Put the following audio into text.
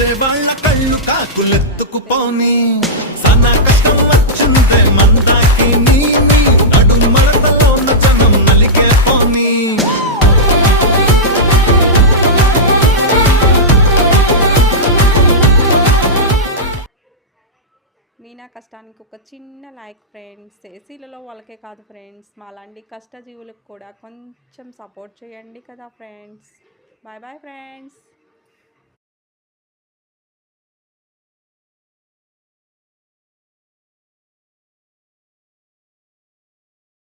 చూసే వాళ్ళ కళ్ళు కాకులెత్తుకుపోని సన్న కష్టం వచ్చిందే మందాకి నీ నడు మరతలో ఉన్న జనం నలిగే పోని మీనా కష్టానికి ఒక చిన్న లైక్ ఫ్రెండ్స్. ఏసీలలో వాళ్ళకే కాదు ఫ్రెండ్స్, మాలాంటి కష్టజీవులకు కూడా కొంచెం సపోర్ట్ చేయండి కదా ఫ్రెండ్స్. Bye bye friends.